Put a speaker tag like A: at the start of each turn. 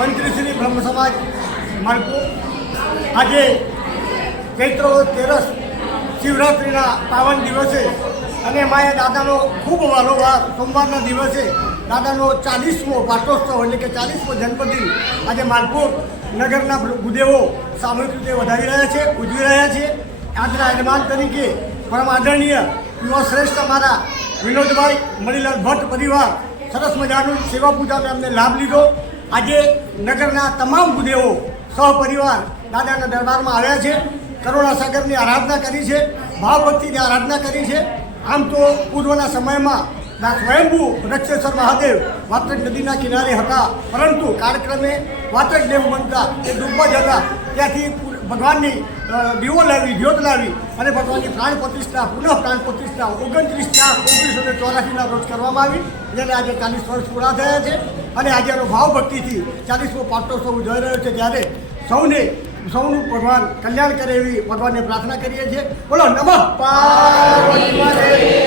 A: સમાજ માલપુર આજે ચૈત્ર તેરસ શિવરાત્રિના પાવન દિવસે અને માયા દાદાનો ખૂબ વારોવાર સોમવારના દિવસે દાદાનો ચાલીસમો પાટોત્સવ એટલે કે ચાલીસમો જન્મદિન આજે માલપુર નગરના ભૂદેવો સામૂહિક રીતે વધાવી રહ્યા છે, ઉજવી રહ્યા છે. આજના યજમાન તરીકે પરમ આદરણીય યુવા શ્રેષ્ઠ અમારા વિનોદભાઈ, મણિલાલ ભટ્ટ પરિવાર સરસ મજાનું સેવા પૂજાનો અમને લાભ લીધો. આજે નગરના તમામ ગુદેવો સહપરિવાર દાદાના દરબારમાં આવ્યા છે. કરુણા સાગરની આરાધના કરી છે. ભાવભક્તિની આરાધના કરી છે. આમ તો પૂર્વના સમયમાં ના સ્વયંભૂ રક્ષેશ્વર મહાદેવ વાત્રક નદીના કિનારે હતા. પરંતુ કાળક્રમે વાત્રક દેવ બનતા એ ડૂબવા જતા ત્યાંથી ભગવાનની દીવો લાવી, જ્યોત લાવી અને ભગવાનની પ્રાણ પ્રતિષ્ઠા, પુનઃ પ્રાણ પ્રતિષ્ઠા ઓગણત્રીસ ચાર ઓગણીસો ને ચોરાસીના રોજ કરવામાં આવી. જેને આજે ચાલીસ વર્ષ પૂરા થયા છે અને આજે એનો ભાવ ભક્તિથી ચાલીસમો પાટોત્સવ ઉજવાઈ રહ્યો છે. ત્યારે સૌને, સૌનું ભગવાન કલ્યાણ કરે એવી ભગવાનને પ્રાર્થના કરીએ છીએ. બોલો, નમઃ પાર્વતી